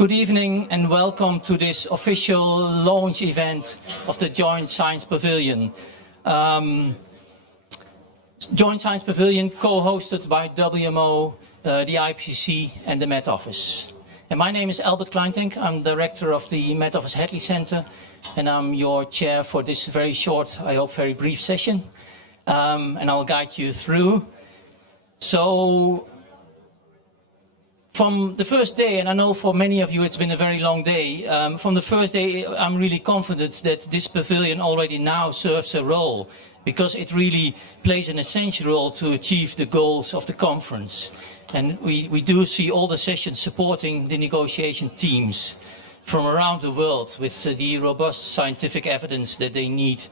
Good evening and welcome to this official launch event of the Joint Science Pavilion. Joint Science Pavilion co-hosted by WMO, the IPCC and the Met Office. And my name is Albert Kleintink. I'm director of the Met Office Hadley Center and I'm your chair for this very short, I hope very brief session. And I'll guide you through. So, from the first day, and I know for many of you it's been a very long day, from the first day I'm really confident that this pavilion already now serves a role because it really plays an essential role to achieve the goals of the conference. And we do see all the sessions supporting the negotiation teams from around the world with the robust scientific evidence that they need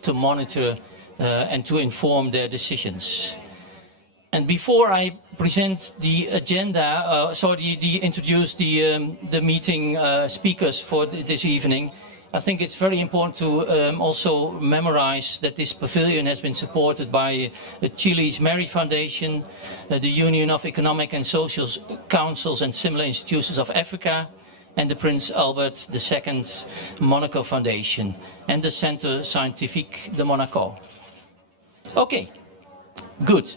to monitor and to inform their decisions. And before I present the agenda, introduce the meeting speakers for this evening, I think it's very important to also memorize that this pavilion has been supported by Chile's Mary Foundation, the Union of Economic and Social Councils and Similar Institutions of Africa, and the Prince Albert II Monaco Foundation, and the Centre Scientifique de Monaco. Okay, good.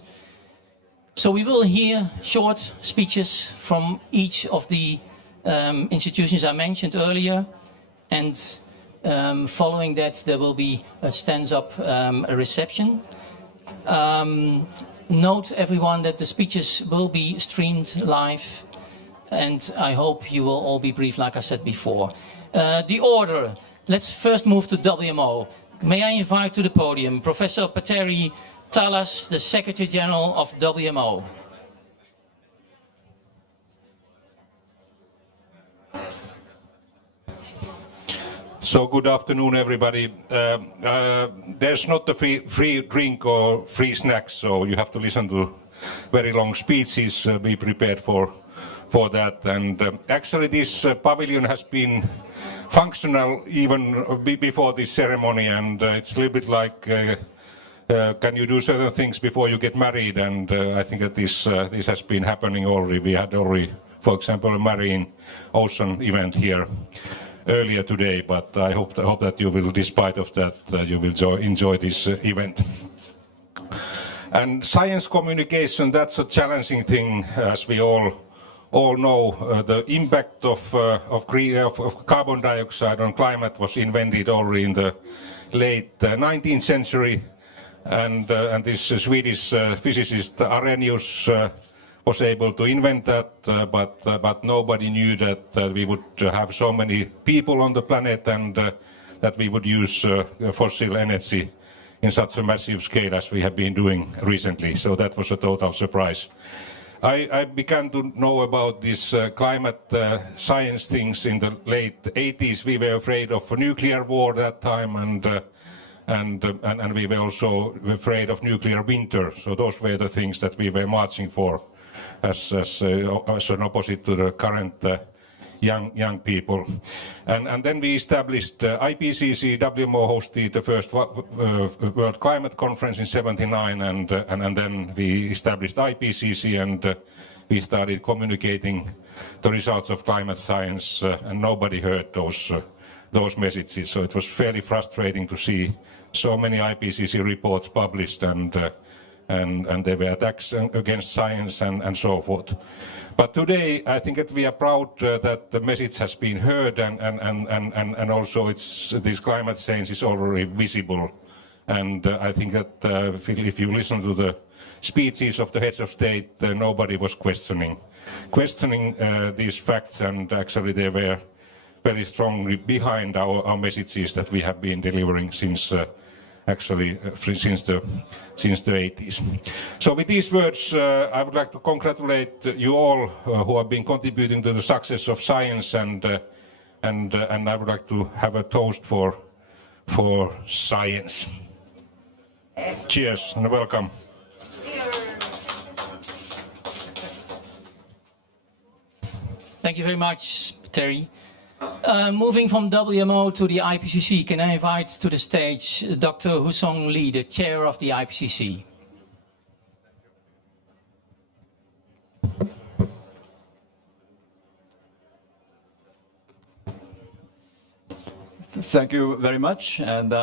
So we will hear short speeches from each of the institutions I mentioned earlier, and following that there will be a stands-up reception. Note everyone that the speeches will be streamed live, and I hope you will all be brief like I said before. The order, let's first move to WMO. May I invite to the podium Professor Petteri Talas, the Secretary General of WMO. So good afternoon, everybody. There's not a free drink or free snacks, so you have to listen to very long speeches. Be prepared for that. And actually, this pavilion has been functional even before this ceremony, and it's a little bit like. Can you do certain things before you get married? And I think that this has been happening already. We had already, for example, a marine ocean event here earlier today. But I hope that you will, despite of that, you will enjoy this event. And science communication, that's a challenging thing, as we all know. The impact of carbon dioxide on climate was invented already in the late 19th century. And this Swedish physicist Arrhenius was able to invent that, but nobody knew that we would have so many people on the planet and that we would use fossil energy in such a massive scale as we have been doing recently. So that was a total surprise. I began to know about this climate science things in the late 80s. We were afraid of a nuclear war that time, and we were also afraid of nuclear winter. So those were the things that we were marching for as an opposite to the current young people. And then we established IPCC. WMO hosted the first World Climate Conference in '79, and then we established IPCC, and we started communicating the results of climate science, and nobody heard those messages. So it was fairly frustrating to see so many IPCC reports published, and there were attacks against science and so forth. But today, I think that we are proud that the message has been heard, and also this climate change is already visible. And I think that if you listen to the speeches of the heads of state, nobody was questioning these facts, and actually they were very strongly behind our messages that we have been delivering since since the 80s. So with these words, I would like to congratulate you all who have been contributing to the success of science, and I would like to have a toast for science. Cheers and welcome. Thank you very much, Terry. Moving from WMO to the IPCC, can I invite to the stage Dr. Husong Lee, the chair of the IPCC. thank you very much. And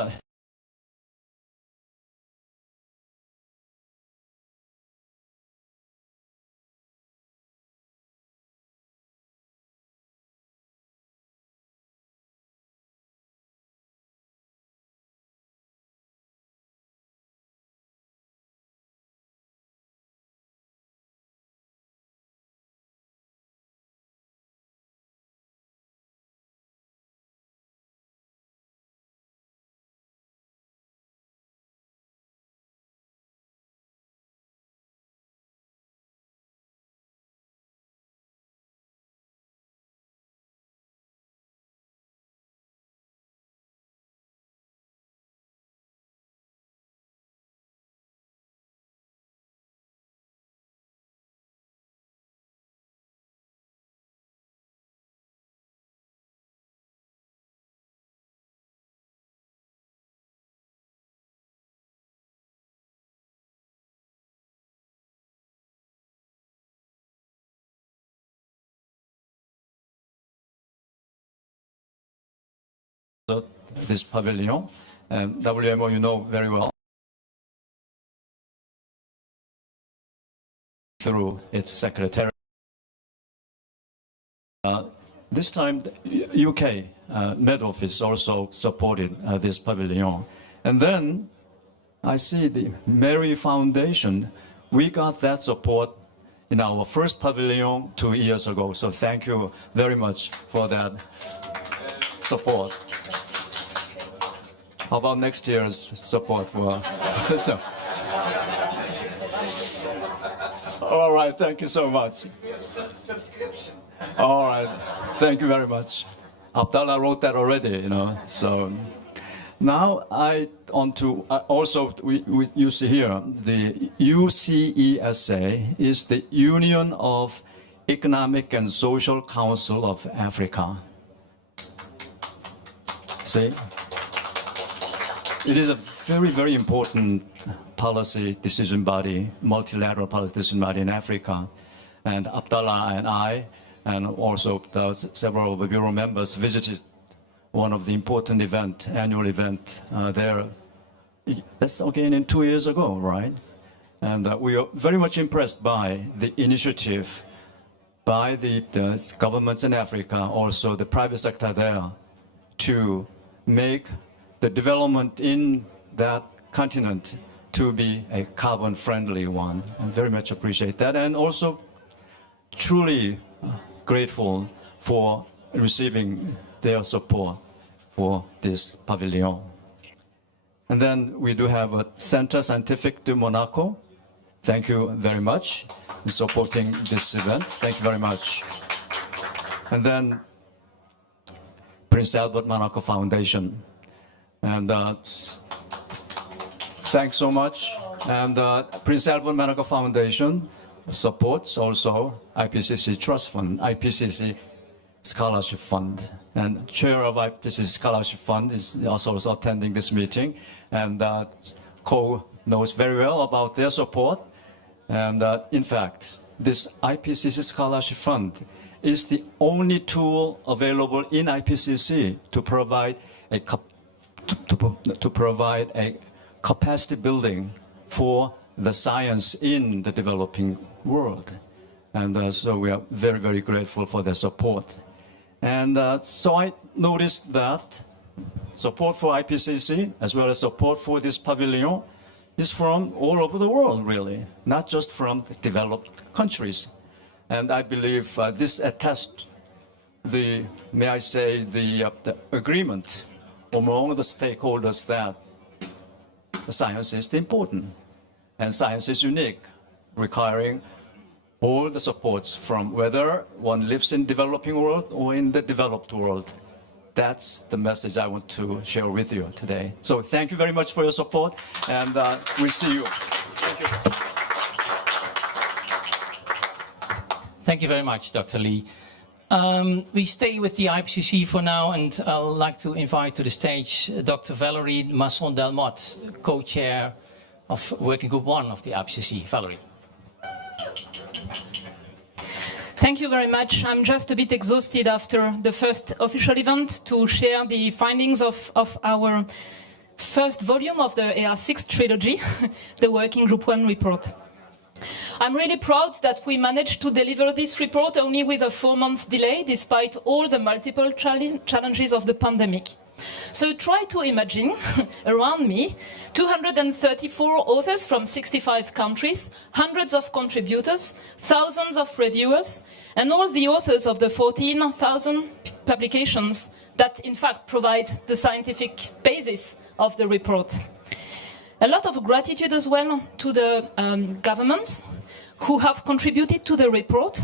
this pavilion, and WMO, you know very well, through its secretary. This time, the UK Met Office also supported this pavilion. And then I see the Mary Foundation. We got that support in our first pavilion 2 years ago. So thank you very much for that support. How about next year's support for? So, all right, thank you so much. All right, thank you very much. Abdallah wrote that already, you know. So now you see here, the UCESA is the Union of Economic and Social Council of Africa. See? It is a very, very important policy decision body, multilateral policy decision body in Africa. And Abdallah and I, and also several of the Bureau members visited one of the important annual event there. That's again in 2 years ago, right? And we are very much impressed by the initiative by the governments in Africa, also the private sector there, to make the development in that continent to be a carbon-friendly one. I very much appreciate that, and also truly grateful for receiving their support for this pavilion. And then we do have a Centre Scientifique de Monaco. Thank you very much in supporting this event. Thank you very much. And then Prince Albert Monaco Foundation. And thanks so much. And Prince Albert Monaco Foundation supports also IPCC Trust Fund, IPCC Scholarship Fund. And chair of IPCC Scholarship Fund is also attending this meeting. And Co knows very well about their support. And in fact, this IPCC Scholarship Fund is the only tool available in IPCC to provide a capacity building for the science in the developing world. And so we are very, very grateful for their support. And so I noticed that support for IPCC, as well as support for this pavilion, is from all over the world, really, not just from the developed countries. And I believe this attests the, may I say, the agreement among the stakeholders that science is important, and science is unique, requiring all the supports from whether one lives in the developing world or in the developed world. That's the message I want to share with you today. So thank you very much for your support, and we'll see you. Thank you. Thank you very much, Dr. Lee. We stay with the IPCC for now, and I'd like to invite to the stage Dr. Valerie Masson-Delmotte, co-chair of Working Group 1 of the IPCC. Valerie. Thank you very much. I'm just a bit exhausted after the first official event to share the findings of our first volume of the AR6 trilogy, the Working Group 1 report. I'm really proud that we managed to deliver this report only with a 4-month delay, despite all the multiple challenges of the pandemic. So try to imagine, around me, 234 authors from 65 countries, hundreds of contributors, thousands of reviewers, and all the authors of the 14,000 publications that in fact provide the scientific basis of the report. A lot of gratitude as well to the governments who have contributed to the report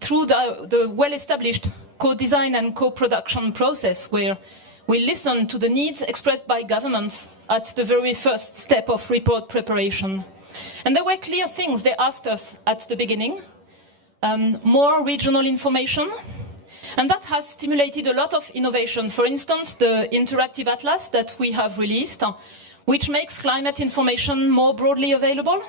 through the well-established co-design and co-production process, where we listen to the needs expressed by governments at the very first step of report preparation. And there were clear things they asked us at the beginning. More regional information, and that has stimulated a lot of innovation. For instance, the interactive atlas that we have released, which makes climate information more broadly available,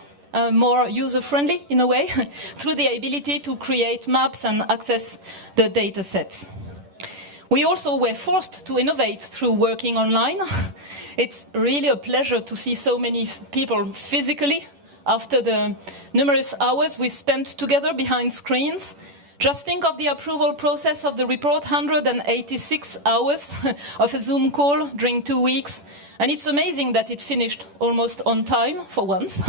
more user-friendly in a way, through the ability to create maps and access the data sets. We also were forced to innovate through working online. It's really a pleasure to see so many people physically after the numerous hours we spent together behind screens. Just think of the approval process of the report, 186 hours of a Zoom call during 2 weeks. And it's amazing that it finished almost on time for once.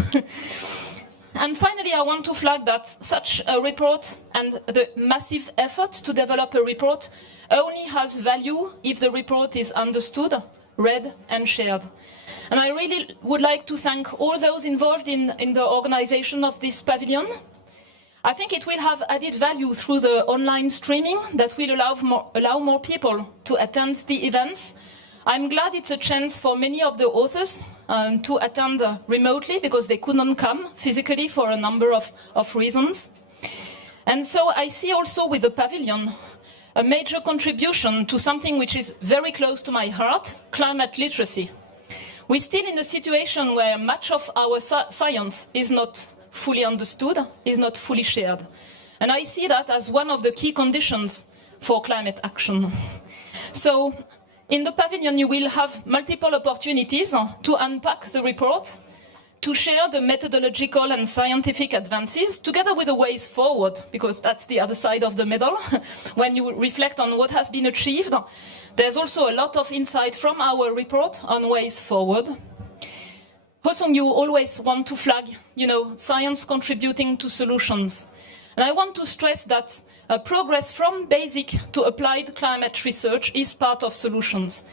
And finally, I want to flag that such a report and the massive effort to develop a report only has value if the report is understood, read and shared. And I really would like to thank all those involved in the organization of this pavilion. I think it will have added value through the online streaming that will allow more people to attend the events. I'm glad it's a chance for many of the authors to attend remotely because they could not come physically for a number of reasons. And so I see also with the pavilion a major contribution to something which is very close to my heart, climate literacy. We're still in a situation where much of our science is not fully understood, is not fully shared. And I see that as one of the key conditions for climate action. So in the pavilion, you will have multiple opportunities to unpack the report, to share the methodological and scientific advances, together with the ways forward, because that's the other side of the medal. When you reflect on what has been achieved, there's also a lot of insight from our report on ways forward. Hosung, you always want to flag, science contributing to solutions. And I want to stress that progress from basic to applied climate research is part of solutions.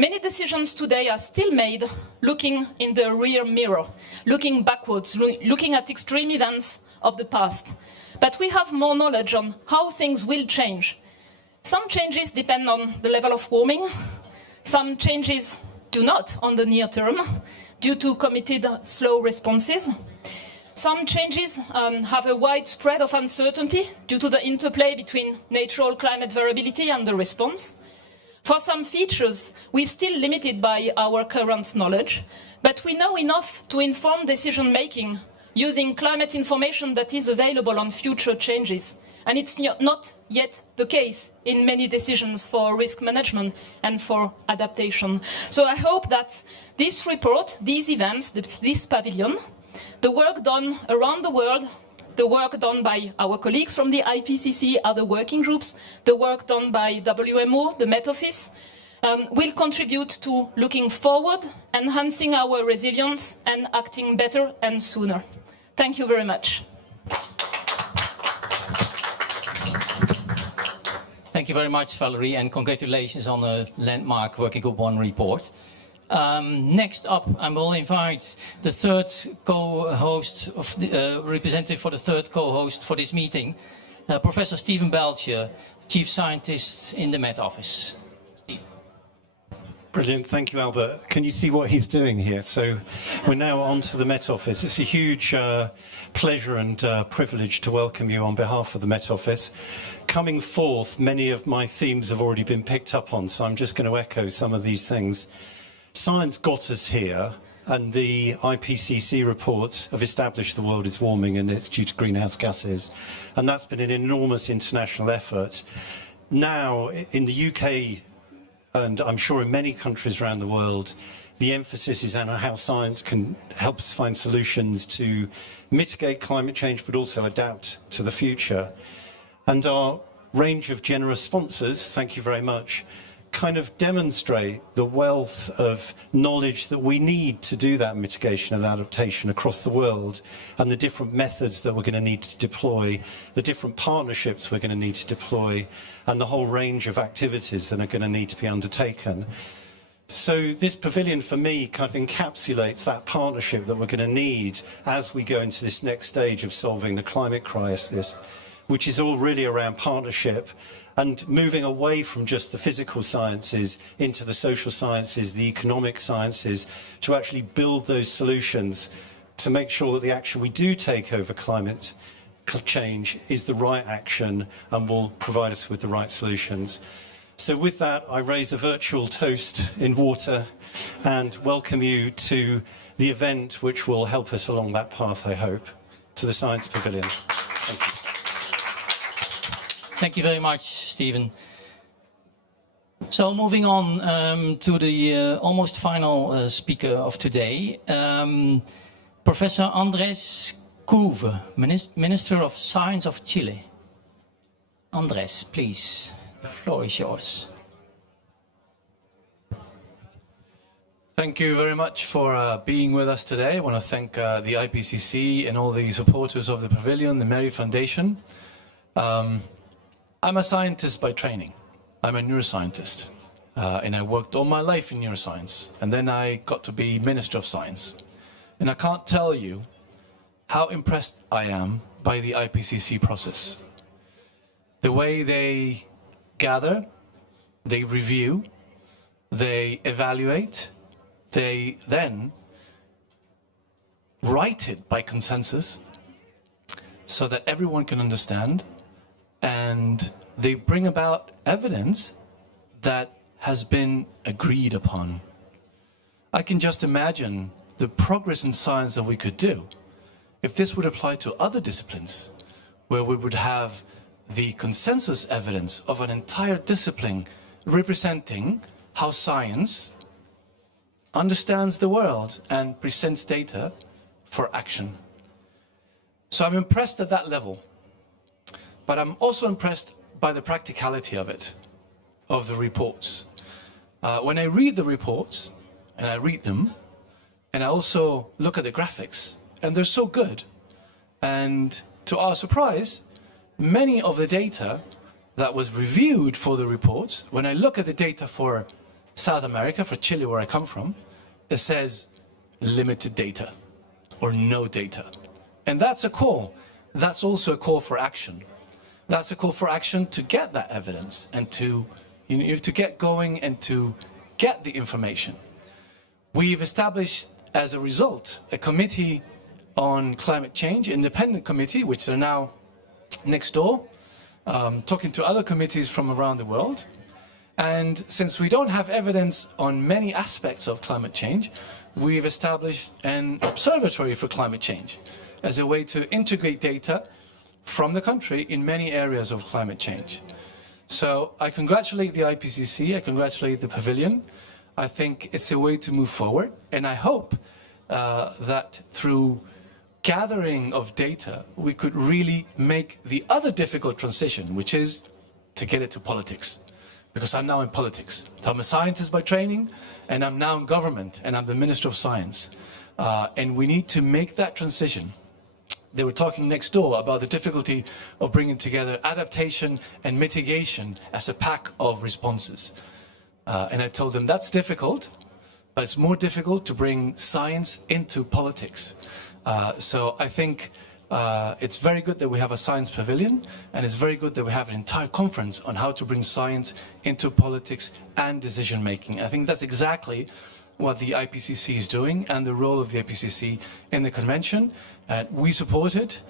Many decisions today are still made looking in the rear mirror, looking backwards, looking at extreme events of the past. But we have more knowledge on how things will change. Some changes depend on the level of warming. Some changes do not on the near term due to committed slow responses. Some changes have a wide spread of uncertainty due to the interplay between natural climate variability and the response. For some features, we're still limited by our current knowledge, but we know enough to inform decision-making using climate information that is available on future changes. And it's not yet the case in many decisions for risk management and for adaptation. So I hope that this report, these events, this pavilion, the work done around the world, the work done by our colleagues from the IPCC, other working groups, the work done by WMO, the Met Office, will contribute to looking forward, enhancing our resilience and acting better and sooner. Thank you very much. Thank you very much, Valerie, and congratulations on the landmark Working Group 1 report. Next up, I will invite the third co-host, representative for the third co-host for this meeting, Professor Stephen Belcher, Chief Scientist in the Met Office. Steve. Brilliant, thank you, Albert. Can you see what he's doing here? So we're now on to the Met Office. It's a huge pleasure and privilege to welcome you on behalf of the Met Office. Coming forth, many of my themes have already been picked up on, so I'm just going to echo some of these things. Science got us here. and the IPCC reports have established the world is warming and it's due to greenhouse gases. And that's been an enormous international effort. Now, in the UK, and I'm sure in many countries around the world, the emphasis is on how science can help us find solutions to mitigate climate change, but also adapt to the future. And our range of generous sponsors, thank you very much, kind of demonstrate the wealth of knowledge that we need to do that mitigation and adaptation across the world, and the different methods that we're going to need to deploy, the different partnerships we're going to need to deploy, and the whole range of activities that are going to need to be undertaken. So this pavilion for me kind of encapsulates that partnership that we're going to need as we go into this next stage of solving the climate crisis, which is all really around partnership and moving away from just the physical sciences into the social sciences, the economic sciences, to actually build those solutions to make sure that the action we do take over climate change is the right action and will provide us with the right solutions. So with that, I raise a virtual toast in water and welcome you to the event which will help us along that path, I hope, to the Science Pavilion. Thank you. Thank you very much, Stephen. So moving on to the almost final speaker of today, Professor Andrés Couve, Minister of Science of Chile. Andrés, please, the floor is yours. Thank you very much for being with us today. I want to thank the IPCC and all the supporters of the Pavilion, the Mary Foundation. I'm a scientist by training. I'm a neuroscientist, and I worked all my life in neuroscience, and then I got to be Minister of Science. And I can't tell you how impressed I am by the IPCC process. The way they gather, they review, they evaluate, they then write it by consensus so that everyone can understand, and they bring about evidence that has been agreed upon. I can just imagine the progress in science that we could do if this would apply to other disciplines, where we would have the consensus evidence of an entire discipline representing how science understands the world and presents data for action. So I'm impressed at that level. But I'm also impressed by the practicality of it, of the reports. When I read the reports, and I read them, and I also look at the graphics, and they're so good. And to our surprise, many of the data that was reviewed for the reports, when I look at the data for South America, for Chile, where I come from, it says limited data or no data. And that's a call. That's also a call for action. That's a call for action to get that evidence and to, to get going and to get the information. We've established, as a result, a committee on climate change, independent committee, which are now next door, talking to other committees from around the world. And since we don't have evidence on many aspects of climate change, we've established an observatory for climate change as a way to integrate data from the country in many areas of climate change. So I congratulate the IPCC, I congratulate the Pavilion. I think it's a way to move forward, and I hope that through gathering of data, we could really make the other difficult transition, which is to get it to politics. Because I'm now in politics. So I'm a scientist by training, and I'm now in government, and I'm the Minister of Science. And we need to make that transition. They were talking next door about the difficulty of bringing together adaptation and mitigation as a pack of responses. And I told them that's difficult, but it's more difficult to bring science into politics. So I think it's very good that we have a science pavilion, and it's very good that we have an entire conference on how to bring science into politics and decision making. I think that's exactly what the IPCC is doing and the role of the IPCC in the convention. We support it.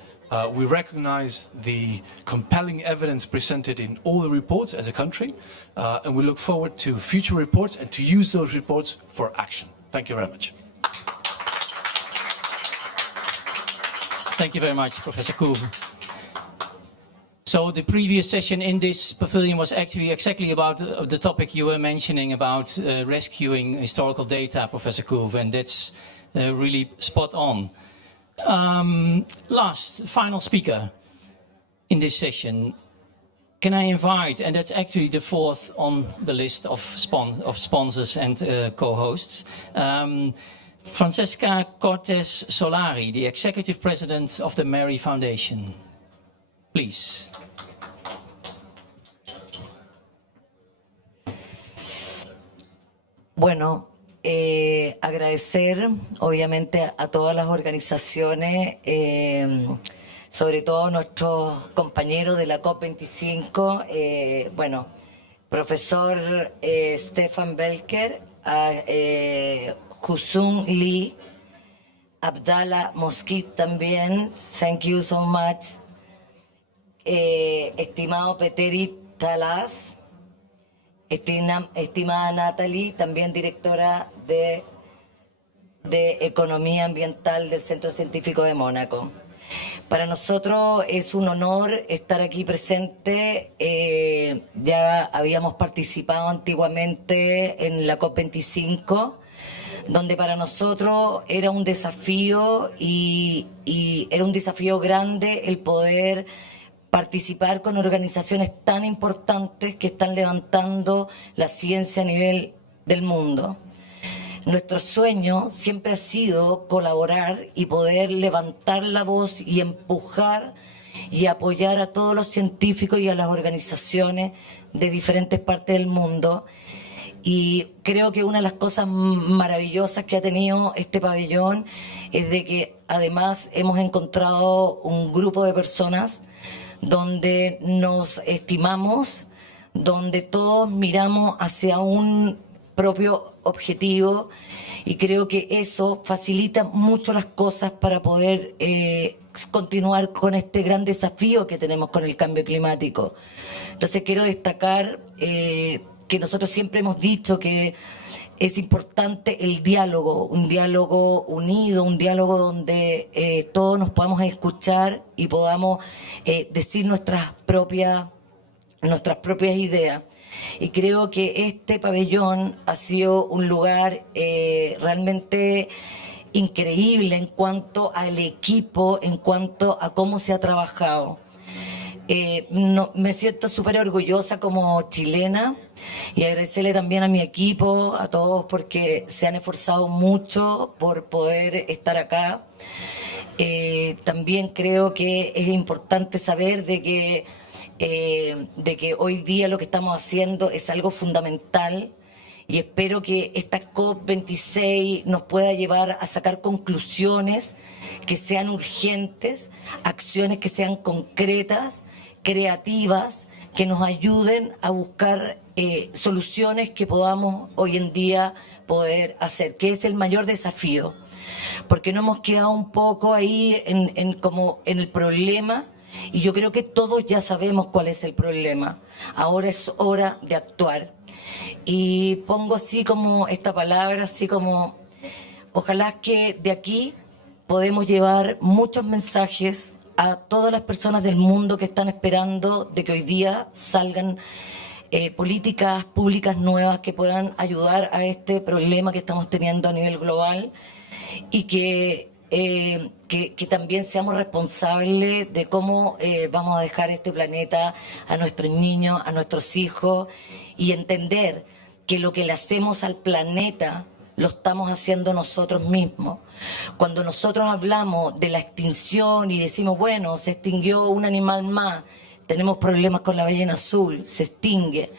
We recognize the compelling evidence presented in all the reports as a country, and we look forward to future reports and to use those reports for action. Thank you very much. Thank you very much, Professor Koeven. So the previous session in this pavilion was actually exactly about the topic you were mentioning about rescuing historical data, Professor Koeven, and that's really spot on. Final speaker in this session. Can I invite, and that's actually the fourth on the list of sponsors and co-hosts, Francesca Cortes Solari, the Executive President of the Mary Foundation. Please. Bueno, agradecer obviamente a todas las organizaciones, sobre todo a nuestros compañeros de la COP25, bueno, profesor Stefan Belker, Husung Lee, Abdallah Mosquit también, thank you so much, estimado Peteri Talas, estimada Natalie, también directora de Economía Ambiental del Centro Científico de Mónaco. Para nosotros es un honor estar aquí presente. Ya habíamos participado antiguamente en la COP25, donde para nosotros era un desafío y era un desafío grande el poder participar con organizaciones tan importantes que están levantando la ciencia a nivel del mundo. Nuestro sueño siempre ha sido colaborar y poder levantar la voz y empujar y apoyar a todos los científicos y a las organizaciones de diferentes partes del mundo. Y creo que una de las cosas maravillosas que ha tenido este pabellón es de que además hemos encontrado un grupo de personas donde nos estimamos, donde todos miramos hacia un propio objetivo, y creo que eso facilita mucho las cosas para poder continuar con este gran desafío que tenemos con el cambio climático. Entonces quiero destacar que nosotros siempre hemos dicho que es importante el diálogo, un diálogo unido, un diálogo donde todos nos podamos escuchar y podamos decir nuestras propias ideas. Y creo que este pabellón ha sido un lugar realmente increíble en cuanto al equipo, en cuanto a cómo se ha trabajado. Me siento súper orgullosa como chilena, y agradecerle también a mi equipo, a todos, porque se han esforzado mucho por poder estar acá. También creo que es importante saber de que hoy día lo que estamos haciendo es algo fundamental, y espero que esta COP26 nos pueda llevar a sacar conclusiones que sean urgentes, acciones que sean concretas, creativas, que nos ayuden a buscar soluciones que podamos hoy en día poder hacer, que es el mayor desafío, porque no hemos quedado un poco ahí como en el problema. Y yo creo que todos ya sabemos cuál es el problema. Ahora es hora de actuar. Y pongo así como esta palabra, así como, ojalá que de aquí podemos llevar muchos mensajes a todas las personas del mundo que están esperando de que hoy día salgan políticas públicas nuevas que puedan ayudar a este problema que estamos teniendo a nivel global, y que también seamos responsables de cómo vamos a dejar este planeta a nuestros niños, a nuestros hijos, y entender que lo que le hacemos al planeta lo estamos haciendo nosotros mismos. Cuando nosotros hablamos de la extinción y decimos, bueno, se extinguió un animal más, tenemos problemas con la ballena azul, se extingue.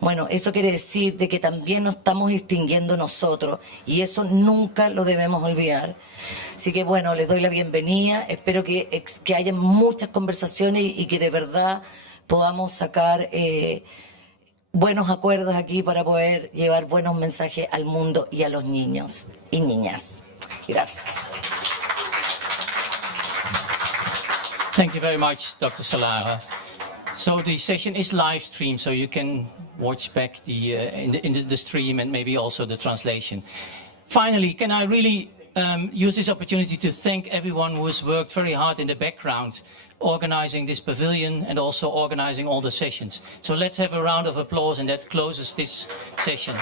Bueno, eso quiere decir de que también nos estamos extinguiendo nosotros, y eso nunca lo debemos olvidar. Así que bueno, les doy la bienvenida, espero que haya muchas conversaciones y que de verdad podamos sacar buenos acuerdos aquí para poder llevar buenos mensajes al mundo y a los niños y niñas. Gracias. Thank you very much, Dr. Salara. So the session is live streamed, so you can watch back the stream and maybe also the translation. Finally, can I really use this opportunity to thank everyone who has worked very hard in the background, organizing this pavilion and also organizing all the sessions. So let's have a round of applause, and that closes this session.